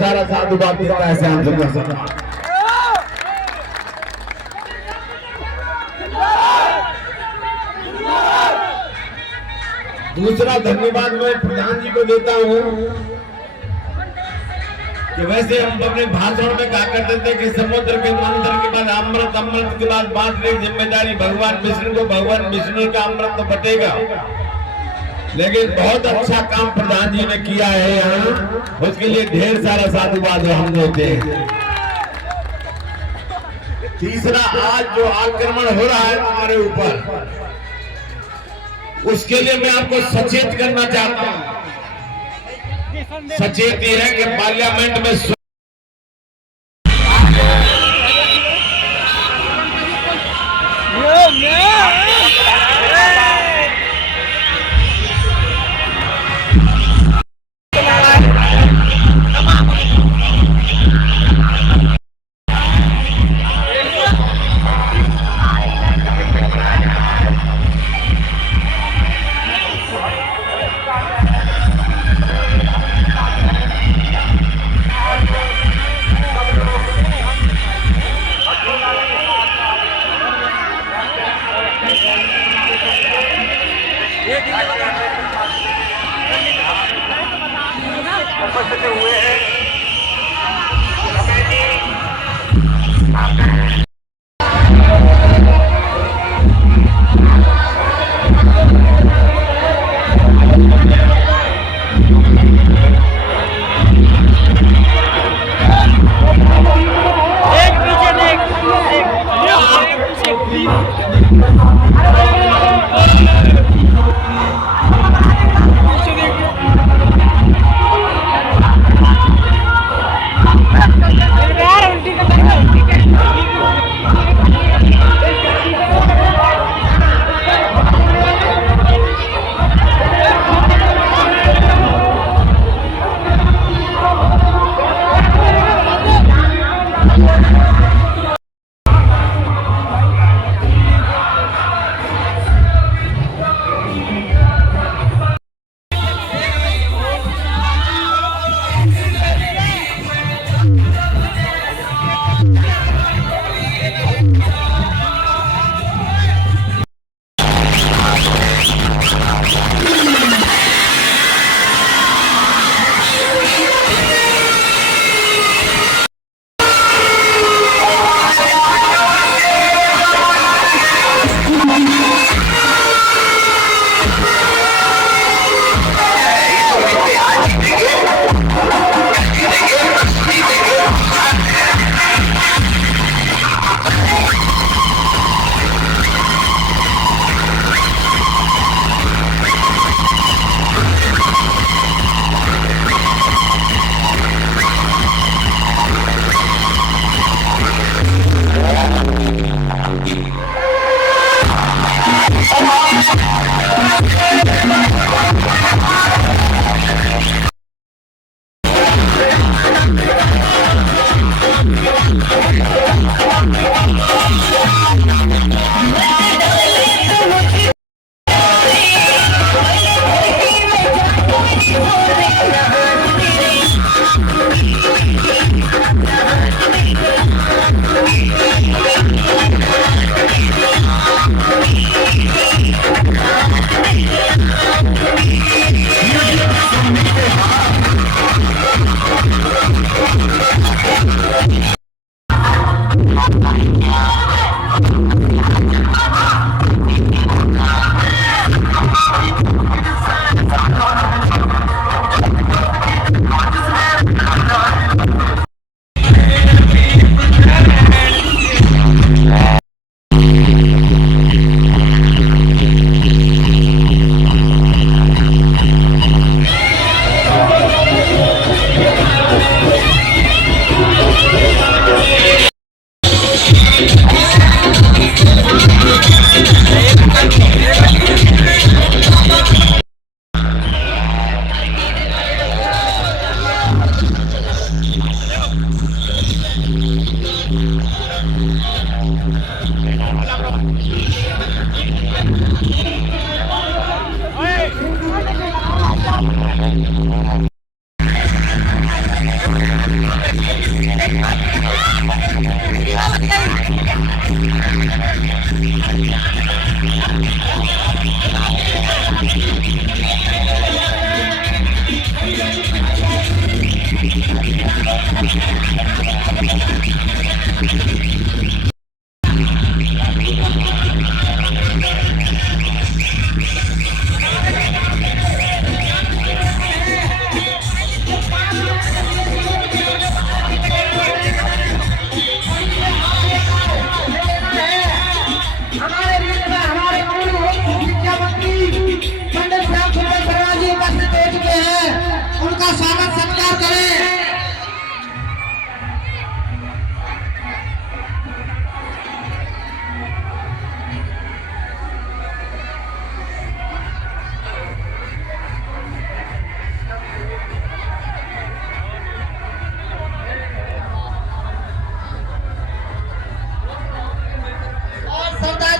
सारा साधुवाद देता है श्याम सुंदर शर्मा। दूसरा धन्यवाद मैं प्रधान जी को देता हूँ कि वैसे हम अपने भाषण में कहा करते थे कि समुद्र के मंथन के बाद अमृत, अमृत के बाद बांटने की जिम्मेदारी भगवान विष्णु को, भगवान विष्णु का अमृत तो बटेगा। लेकिन बहुत अच्छा काम प्रधान जी ने किया है यहाँ, उसके लिए ढेर सारा साधुवाद हम देते हैं। तीसरा, आज जो आक्रमण हो रहा है हमारे ऊपर, उसके लिए मैं आपको सचेत करना चाहता हूं। सचेत ये है कि पार्लियामेंट में हुए हैं।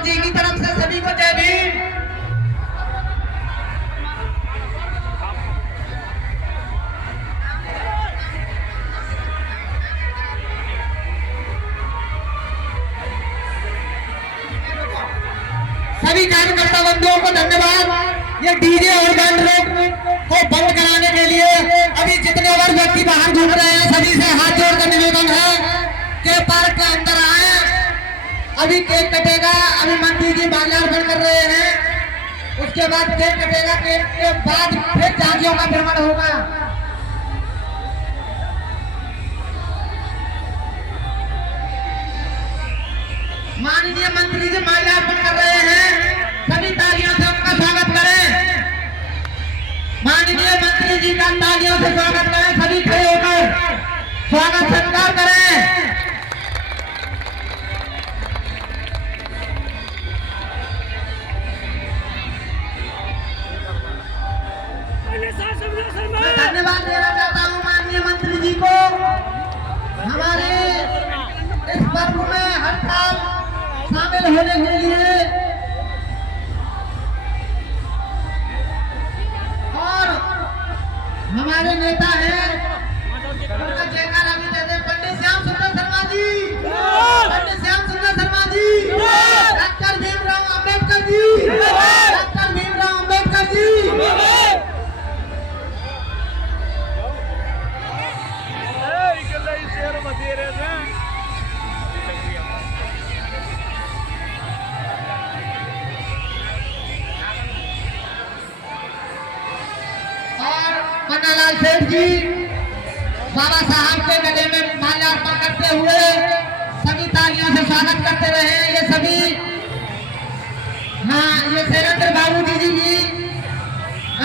जी की तरफ से सभी को जय भीम। सभी कार्यकर्ता बंधुओं को धन्यवाद। ये डीजे और बैंड को बंद कराने के लिए अभी जितने और व्यक्ति बाहर घूम रहे हैं सभी से हाथ जोड़कर निवेदन है कि पार्क के अंदर आए। अभी केक कटेगा, अभी मंत्री जी माल्यार्पण कर रहे हैं, उसके बाद केक कटेगा, केक के बाद फिर झांकियों का भ्रमण होगा। माननीय मंत्री जी माल्यार्पण कर रहे हैं, सभी तालियों से उनका स्वागत करें। माननीय मंत्री जी का तालियों से स्वागत करें, सभी खड़े होकर स्वागत सत्कार करें। धन्यवाद देना चाहता हूँ माननीय मंत्री जी को, हमारे इस पर्व में हर साल शामिल होने के लिए और हमारे नेता हैं उनका जयकारा भी देते हैं। पंडित श्याम सुंदर शर्मा जी, पंडित श्याम सुंदर शर्मा जी, डॉक्टर भीमराव अम्बेडकर जी, डॉक्टर भीमराव अम्बेडकर जी। पन्नालाल सेठ जी बाबा साहब के गले में माल्यार्पण करते हुए सभी तालियों से स्वागत करते रहे। ये सभी, हाँ, ये शैलेंद्र बाबू जी भी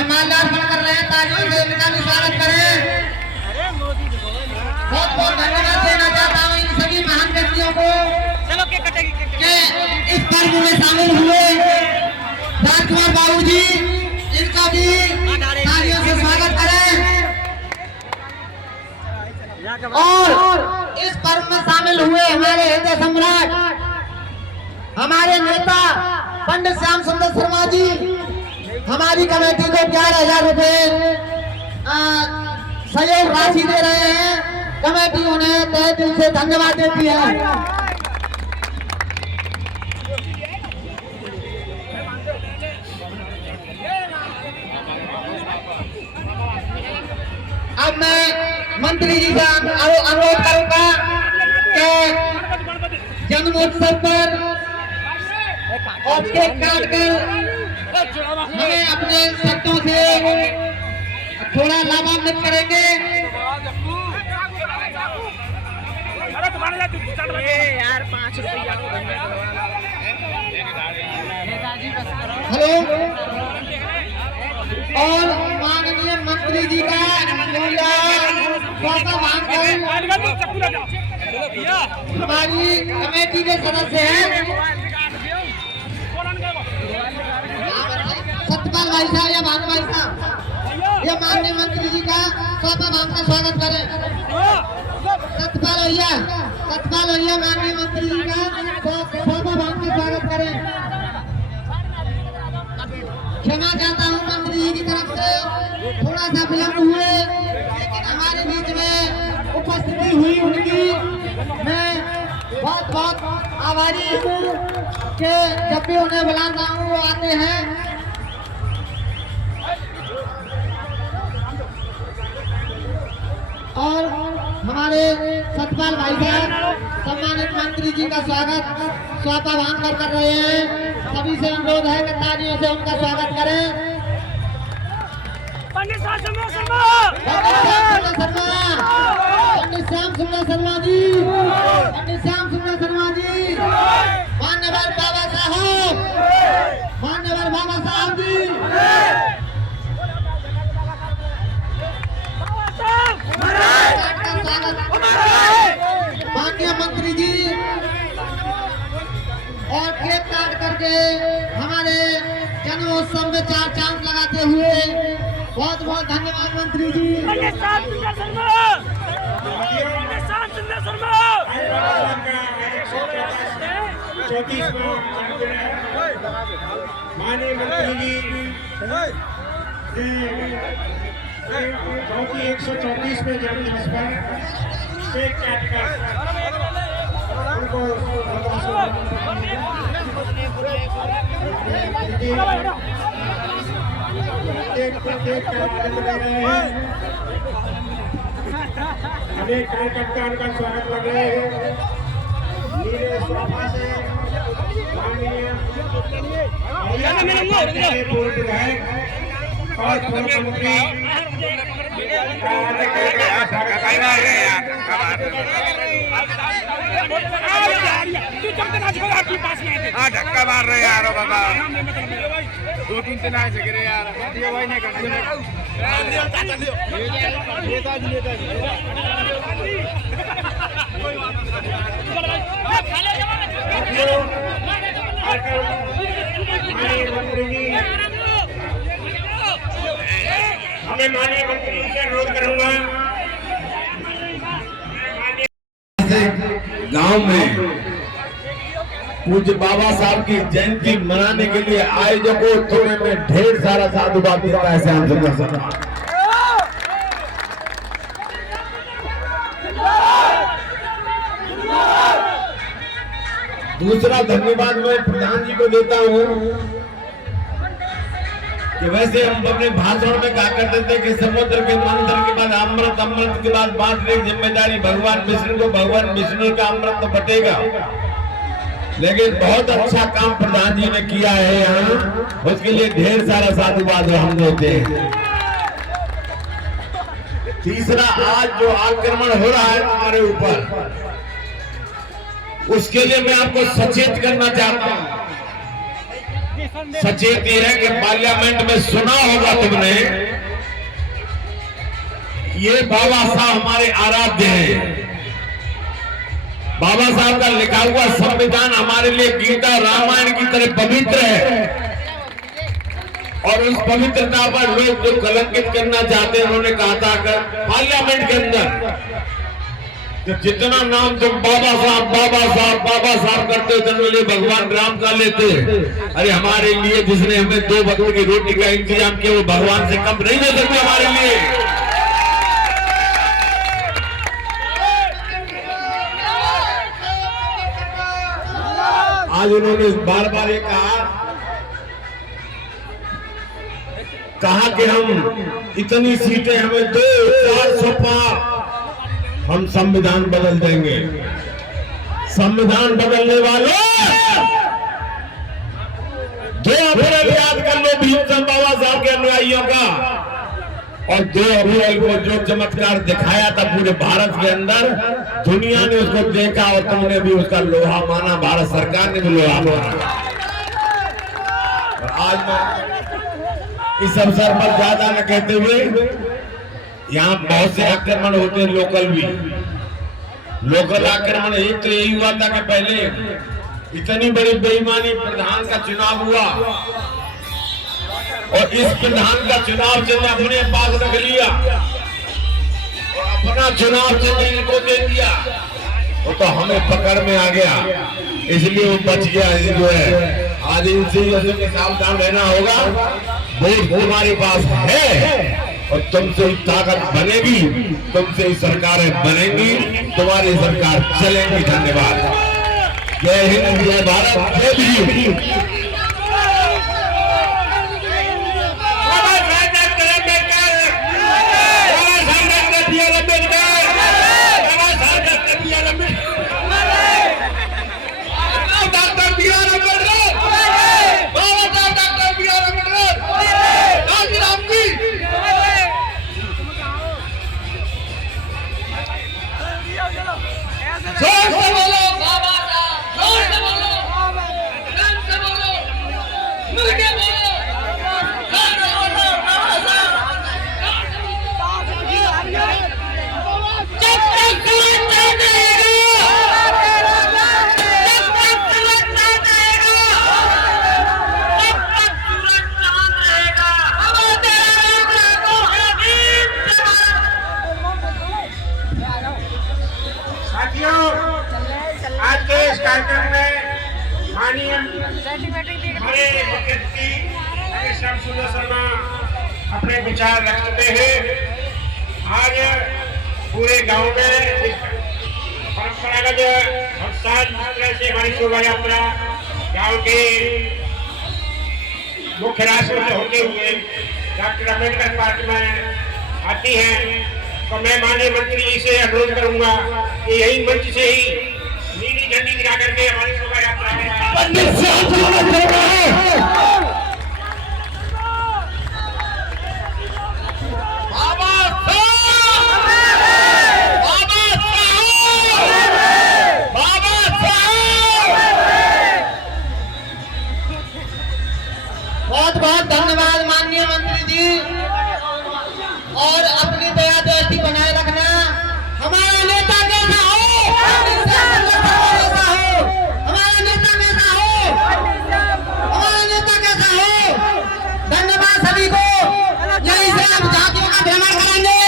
माल्यार्पण कर रहे हैं, तालियों से इनका भी स्वागत करें। बहुत बहुत धन्यवाद देना चाहता हूँ इन सभी महान व्यक्तियों को के इस पर्व में शामिल हुए। राजकुमार बाबू जी, इनका भी तालियों से स्वागत करें। और इस पर्व में शामिल हुए हमारे हृदय सम्राट, हमारे नेता पंडित श्याम सुंदर शर्मा जी हमारी कमेटी को 11,000 रुपए सहयोग राशि दे रहे हैं। कमेटी उन्हें तहे दिल से धन्यवाद देती है। अब मैं मंत्री जी का अनुरोध करूंगा कि जन्मोत्सव पर और केक काट कर हमें अपने शब्दों से थोड़ा लाभान्वित करेंगे। हेलो, और माननीय मंत्री जी का हमारी कमेटी के सदस्य हैं सत्यपाल भाई साहब या भानु भाई साहब, ये माननीय मंत्री जी का स्वागत आपका स्वागत करें। सत्यपाल भैया माननीय मंत्री जी का स्वागत आपका स्वागत करें। क्षमा चाहता हूँ मंत्री जी की तरफ से थोड़ा सा विलम्ब हुए, लेकिन हमारे बीच में उपस्थित बहुत बहुत आभारी हूँ कि जब भी उन्हें बुलाता हूँ वो आते हैं। और हमारे सतपाल भाई साहब सम्मानित मंत्री जी का स्वागत स्वाभावान कर रहे हैं। सभी से अनुरोध है कि तालियों से उनका स्वागत करें। पंडित श्याम सुंदर शर्मा जी, पंडित श्याम सुंदर शर्मा जी, मान्यवर बाबा साहब जी, माननीय मंत्री जी, और केक काट करके हमारे जन्मोत्सव में 4 चांद लगाते हुए बहुत बहुत धन्यवाद मंत्री जी। माननीय मंत्री जी 134 में जन्मदिवस पर केक काट कर उनको अनेक कार्यकर्ता उनका स्वागत कर रहे हैं। नीले शोभा से माननीय पूर्व विधायक और पूर्व मंत्री धक्का मार रहे यार बाबा 2-3 दिन आए गिरे यार भाई नहीं करते हमें माननीय मंत्री से अनुरोध करूंगा गांव में पूज्य बाबा साहब की जयंती मनाने के लिए आयोजकों थोड़े में ढेर सारा साधुवाद देता है श्याम सुंदर शर्मा। दूसरा धन्यवाद मैं प्रधान जी को देता हूं कि वैसे हम अपने भाषण में कहा करते थे कि समुद्र के मंथन के बाद अमृत, अमृत के बाद बांटने की जिम्मेदारी भगवान विष्णु को, भगवान विष्णु का अमृत तो बटेगा। लेकिन बहुत अच्छा काम प्रधान जी ने किया है यहाँ, उसके लिए ढेर सारा साधुवाद हम देते हैं। तीसरा, आज जो आक्रमण हो रहा है हमारे ऊपर, उसके लिए मैं आपको सचेत करना चाहता हूं। सचेत ये है कि पार्लियामेंट में सुना होगा तुमने, ये बाबा साहब हमारे आराध्य हैं। बाबा साहब का लिखा हुआ संविधान हमारे लिए गीता रामायण की तरह पवित्र है, और उस पवित्रता पर लोग जो कलंकित करना चाहते हैं, उन्होंने कहा था कि पार्लियामेंट के अंदर तो जितना नाम तुम बाबा साहब करते हो, लिए भगवान राम का लेते। अरे हमारे लिए जिसने हमें 2 वक्त की रोटी का इंतजाम किया, वो भगवान से कम नहीं दे सकते हमारे लिए। आज उन्होंने बार बार ये कहा कि हम इतनी सीटें हमें 200-400 पार, हम संविधान बदल देंगे। संविधान बदलने वालों, 2 अप्रैल याद कर लो भीमचंद बाबा साहब के अनुयायियों का, और 2 अप्रैल को जो चमत्कार दिखाया था पूरे भारत के अंदर, दुनिया ने उसको देखा और तुमने भी उसका लोहा माना, भारत सरकार ने भी लोहा माना। और आज मैं इस अवसर पर ज्यादा न कहते हुए, यहाँ बहुत से आक्रमण होते हैं, लोकल भी। लोकल आक्रमण एक तो यही हुआ था कि पहले इतनी बड़ी बेईमानी, प्रधान का चुनाव हुआ और इस प्रधान का चुनाव चिन्ह अपने पास रख लिया और अपना चुनाव चिन्ह इनको दे दिया, वो तो हमें पकड़ में आ गया, इसलिए वो बच गया। जो है आज इनसे सावधान रहना होगा। वोट हमारे पास है और तुमसे ताकत बनेगी, तुमसे सरकारें बनेंगी, तुम्हारी सरकार चलेगी। धन्यवाद। जय हिंद जय भारत जय Bhim. Baba Saheb doctor Ambedkar, Baba Saheb doctor B R Ambedkar, Baba Saheb doctor B R Ambedkar, doctor B R Ambedkar, Baba Saheb doctor B R Ambedkar, Raji Ram जी। जोर से बोलो बाबा साहब, जोर से बोलो, प्रेम से बोलो, मिलके बोलो, जोर से बोलो बाबा साहब, जोर से बोलो। जब तक सूरज चांद रहेगा, जब तक सूरज चांद रहेगा, जब तक सूरज चांद रहेगा, हम तेरा को हबीब साथियों, आज के इस कार्यक्रम में माननीय हमारे मुख्यमंत्री श्याम सुंदर शर्मा अपने विचार रखते हैं। आज पूरे गांव में इस परंपरागत हर साल जिस तरह से हमारी शोभा यात्रा गांव के मुख्य रास्ते से होते हुए डॉक्टर अम्बेडकर पार्क में आती है, तो मैं माननीय मंत्री जी से अनुरोध करूंगा कि यही मंच से ही नीली झंडी गिरा करके हमारी शोभा यात्रा में बहुत बहुत धन्यवाद माननीय मंत्री जी, और अपनी दया दोस्ती बनाए रखना। हमारा नेता कैसा हो, कैसा हो, हमारा नेता कैसा हो, हमारा नेता कैसा हो। धन्यवाद सभी को। यही से हम जातियों का भ्रमण करेंगे।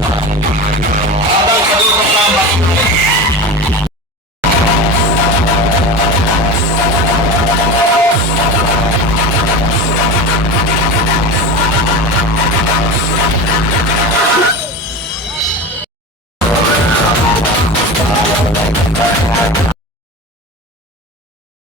Baba,